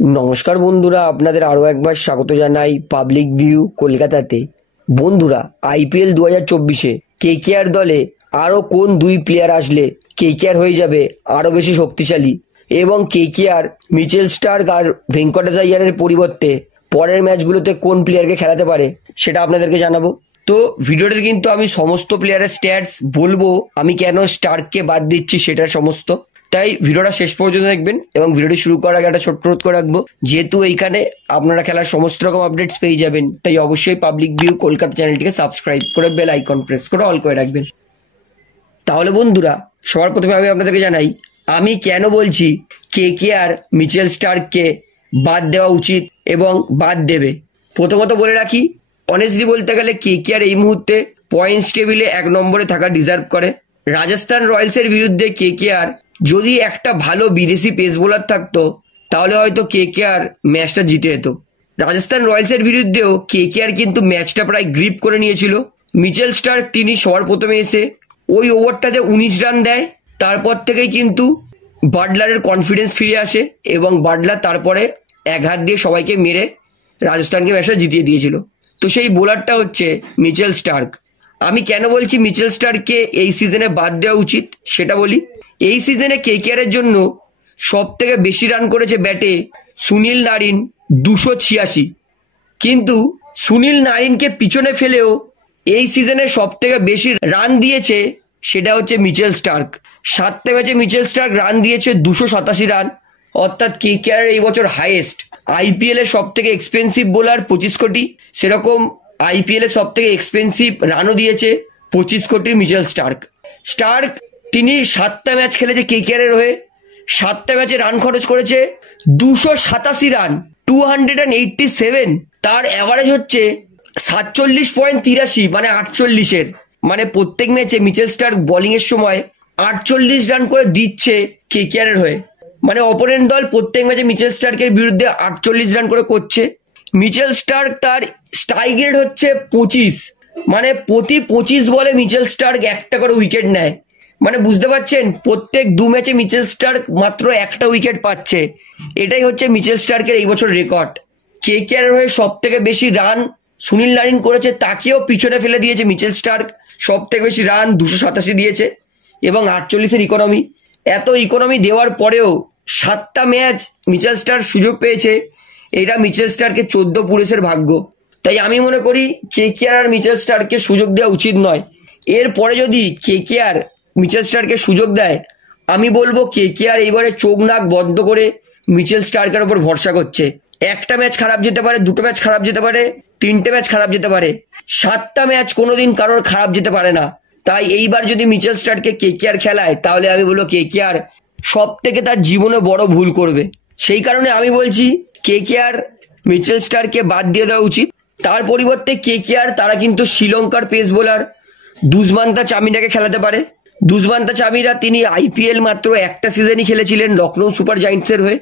নমস্কার বন্ধুরা, আপনাদের আরও একবার স্বাগত জানাই পাবলিক ভিউ কলকাতাতে। বন্ধুরা, আইপিএল 2024-এ কেকেআর দলে আরও কোন দুই প্লেয়ার আসলে কেকেআর হয়ে যাবে আরও বেশি শক্তিশালী এবং কেকেআর মিচেল স্টার্ক আর ভেঙ্কটেশ আইয়ারের পরিবর্তে পরের ম্যাচগুলোতে কোন প্লেয়ারকে খেলাতে পারে সেটা আপনাদেরকে জানাবো। তো ভিডিওতে কিন্তু আমি সমস্ত প্লেয়ারের স্ট্যাটস বলবো, আমি কেন স্টার্ককে বাদ দিচ্ছি সেটার সমস্ত। তাই ভিডিওটা শেষ পর্যন্ত দেখবেন এবং ভিডিওটি শুরু করার আগে একটা ছোট্ট অনুরোধ করে রাখবো, যেহেতু এইখানে আপনারা খেলার সমস্ত রকম আপডেটস পেয়ে যাবেন, তাই অবশ্যই পাবলিক ভিউ কলকাতা চ্যানেলটিকে সাবস্ক্রাইব করে বেল আইকন প্রেস করে অল করে রাখবেন। তাহলে বন্ধুরা, সবার প্রথমে আমি আপনাদেরকে জানাই আমি কেন বলছি কেকেআর মিচেল স্টার্ককে বাদ দেওয়া উচিত এবং বাদ দেবে। প্রথমত বলে রাখি, অনেস্টলি বলতে গেলে কেকেআর এই মুহূর্তে পয়েন্টস টেবিলে 1 নম্বরে থাকা ডিজার্ভ করে। রাজস্থান রয়্যালসের বিরুদ্ধে কেকেআর যদি একটা ভালো বিদেশি পেস বোলার থাকতো তাহলে হয়তো কেকেআর ম্যাচটা জিতে যেত। রাজস্থান রয়্যালসের বিরুদ্ধেও কেকেআর কিন্তু ম্যাচটা প্রায় গ্রিপ করে নিয়েছিল। মিচেল স্টার্ক তিনি সবার প্রথমে এসে ওই ওভারটাতে 19 রান দেয়, তারপর থেকেই কিন্তু বাটলারের কনফিডেন্স ফিরে আসে এবং বাটলার তারপরে এক হাত দিয়ে সবাইকে মেরে রাজস্থানকে ম্যাচটা জিতিয়ে দিয়েছিল। তো সেই বোলারটা হচ্ছে মিচেল স্টার্ক। আমি কেন বলছি মিচেল স্টার্ককে এই সিজনে বাদ দেওয়া উচিত সেটা বলি। এই সিজনে কেকেআর এর জন্য সব থেকে বেশি রান করেছে ব্যাটে সুনীল নারিন 286, কিন্তু সুনীল নারিনকে পিছনে ফেলেও এই সিজনে সব থেকে বেশি রান দিয়েছে সেটা হচ্ছে মিচেল স্টার্ক। 7টে ম্যাচে মিচেল স্টার্ক রান দিয়েছে 287 রান, অর্থাৎ কেকেআর এই বছর হাইয়েস্ট। আইপিএল এর সব থেকে এক্সপেন্সিভ বোলার 25 কোটি, সেরকম আইপিএল এর সব থেকে এক্সপেন্সিভ রানও দিয়েছে 25 কোটির মিচেল স্টার্ক। তিনি 7টা ম্যাচ খেলেছে কেকেআর এর হয়ে, 7টা ম্যাচে রান খরচ করেছে 287 রান, 287। তার অ্যাভারেজ হচ্ছে 47.83, মানে 48-এর। মানে প্রত্যেক ম্যাচে মিচেল স্টার্ক বোলিং এর সময় 48 রান করে দিচ্ছে কেকেআর এর হয়ে। মানে অপোনেন্ট দল প্রত্যেক ম্যাচে মিচেল স্টার্কের বিরুদ্ধে 48 রান করে করছে। মিচেল স্টার্ক তার স্ট্রাইক রেট হচ্ছে 25, মানে প্রতি 25 বলে মিচেল স্টার্ক একটা করে উইকেট নেয়। মানে বুঝতে পারছেন, প্রত্যেক 2 ম্যাচে মিচেল স্টার্ক মাত্র একটা উইকেট পাচ্ছে। এটাই হচ্ছে মিচেল স্টার্কের এই বছর রেকর্ড। কেকেআর এর হয়ে সব থেকে বেশি রান সুনীল নারিন করেছে, তাকেও পিছনে ফেলে দিয়েছে মিচেল স্টার্ক। সব থেকে বেশি রান 287 দিয়েছে এবং 48-এর ইকোনমি। এত ইকোনমি দেওয়ার পরেও 7টা ম্যাচ মিচেল স্টার্ক সুযোগ পেয়েছে, এটা মিচেল স্টার্কের 14 পুরুষের ভাগ্য। তাই আমি মনে করি কেকেআর আর মিচেল স্টার্ককে সুযোগ দেওয়া উচিত নয়। এরপরে যদি কেকেআর মিচেল স্টার্ককে সুযোগ দেয়, আমি বলবো কেকেআর এইবারে চোখ নাক বন্ধ করে মিচেল স্টার্কের উপর ভরসা করছে। একটা ম্যাচ খারাপ যেতে পারে, 2টো ম্যাচ খারাপ যেতে পারে, 3টে ম্যাচ খারাপ যেতে পারে, 7টা ম্যাচ কোনোদিন কারোর খারাপ যেতে পারে না। তাই এইবার যদি মিচেল স্টার্ককে কেকেআর খেলায় তাহলে আমি বলবো কেকেআর সব থেকে তার জীবনে বড় ভুল করবে। সেই কারণে আমি বলছি কেকেআর মিচেল স্টার্ককে বাদ দিয়ে দেওয়া উচিত। তার পরিবর্তে কেকেআর তারা কিন্তু শ্রীলঙ্কার পেস বোলার দুষ্মান্তা চামিরাকে খেলাতে পারে। দুষ্মান্তা চামিরা তিনি আইপিএল মাত্র একটা সিজনই খেলেছিলেন লখনৌ সুপার জায়ান্টসের হয়ে।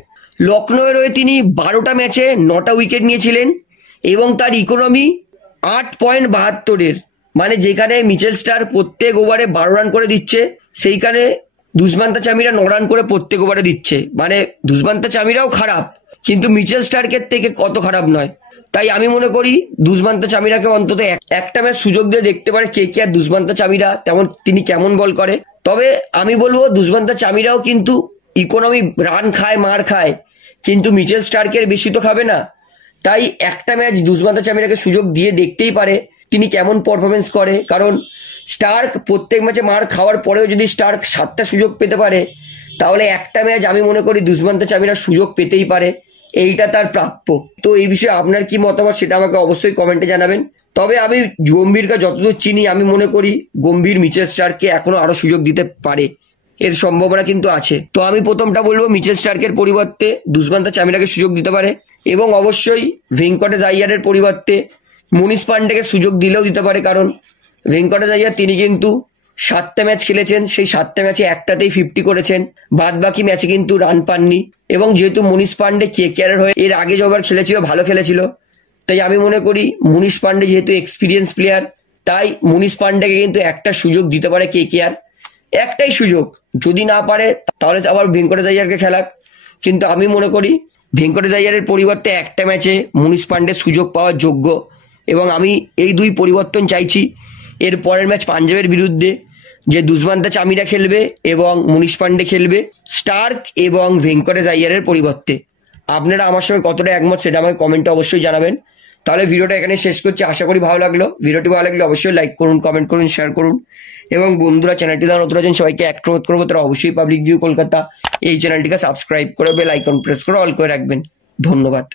লখনৌয়ের হয়ে তিনি 12টা ম্যাচে 9টা উইকেট নিয়েছিলেন এবং তার ইকোনমি 8.72-এর। মানে যেখানে মিচেল স্টার্ক প্রত্যেক ওভারে 12 রান করে দিচ্ছে, সেইখানে দুষ্মান্তা চামিরা 9 রান করে প্রত্যেক ওভারে দিচ্ছে। মানে দুষ্মান্তা চামিরাও খারাপ, কিন্তু মিচেল স্টার্কের থেকে কত খারাপ নয়। তাই আমি মনে করি দুষ্মান্তা চামিরাকে অন্তত একটা ম্যাচ সুযোগ দিয়ে দেখতে পারে কেকেআর দুষ্মান্তা চামিরা তেমন তিনি কেমন বল করে। তবে আমি বলবো দুষ্মান্তা চামিরাও কিন্তু ইকোনমি রান খায়, মার খায়, কিন্তু মিচেল স্টার্কের বেশি তো খাবে না। তাই একটা ম্যাচ দুষ্মান্তা চামিরাকে সুযোগ দিয়ে দেখতেই পারে তিনি কেমন পারফরমেন্স করে। কারণ স্টার্ক প্রত্যেক ম্যাচে মার খাওয়ার পরেও যদি স্টার্ক 7টা সুযোগ পেতে পারে, তাহলে একটা ম্যাচ আমি মনে করি দুষ্মান্তা চামিরা সুযোগ পেতেই পারে, এইটা তার প্রাপ্য। তো এই বিষয়ে আপনার কি মতামত সেটা আমাকে অবশ্যই কমেন্টে জানাবেন। তবে আমি গম্ভীরকে যতদূর চিনি আমি মনে করি গম্ভীর মিচেল স্টার্ককে এখনো আরো সুযোগ দিতে পারে, এর সম্ভাবনা কিন্তু আছে। তো আমি প্রথমটা বলবো মিচেল স্টার্কের পরিবর্তে দুষ্মান্তা চামিরাকে সুযোগ দিতে পারে এবং অবশ্যই ভেঙ্কটেশ আইয়ারের পরিবর্তে মনীষ পান্ডেকে সুযোগ দিলেও দিতে পারে। কারণ ভেঙ্কটেশ আইয়ার তিনি কিন্তু 7টা ম্যাচ খেলেছেন, সেই 7টা ম্যাচে একটাতেই 50 করেছেন, বাদ বাকি ম্যাচে কিন্তু রান পাননি। এবং যেহেতু মনীষ পান্ডে কেকেআর হয়ে এর আগে যবার খেলেছিল ভালো খেলেছিল, তাই আমি মনে করি মনীষ পান্ডে যেহেতু এক্সপিরিয়েন্স প্লেয়ার, তাই মনীষ পান্ডেকে কিন্তু একটা সুযোগ দিতে পারে কেকেআর। একটাই সুযোগ, যদি না পারে তাহলে আবার ভেঙ্কটেশ আইয়ারকে খেলাক। কিন্তু আমি মনে করি ভেঙ্কটেশ আইয়ারের পরিবর্তে একটা ম্যাচে মনীষ পান্ডে সুযোগ পাওয়ার যোগ্য এবং আমি এই দুই পরিবর্তন চাইছি। এর পরের ম্যাচ পাঞ্জাবের বিরুদ্ধে যে দুষ্মন্ত চামিরা খেলবে এবং মনীষ পান্ডে খেলবে স্টার্ক এবং ভেঙ্কটেশ আইয়ারের পরিবর্তে। আপনারা আমার সঙ্গে কতটা একমত সেটা আমাকে কমেন্টে অবশ্যই জানাবেন। তাহলে ভিডিওটা এখানে শেষ করছি, আশা করি ভালো লাগলো। ভিডিওটি ভালো লাগলে অবশ্যই লাইক করুন, কমেন্ট করুন, শেয়ার করুন এবং বন্ধুরা চ্যানেলটি যারা নতুন আছেন সবাইকে অনুরোধ করবো তারা অবশ্যই পাবলিক ভিউ কলকাতা এই চ্যানেলটিকে সাবস্ক্রাইব করে বেল আইকন প্রেস করে অল করে রাখবেন। ধন্যবাদ।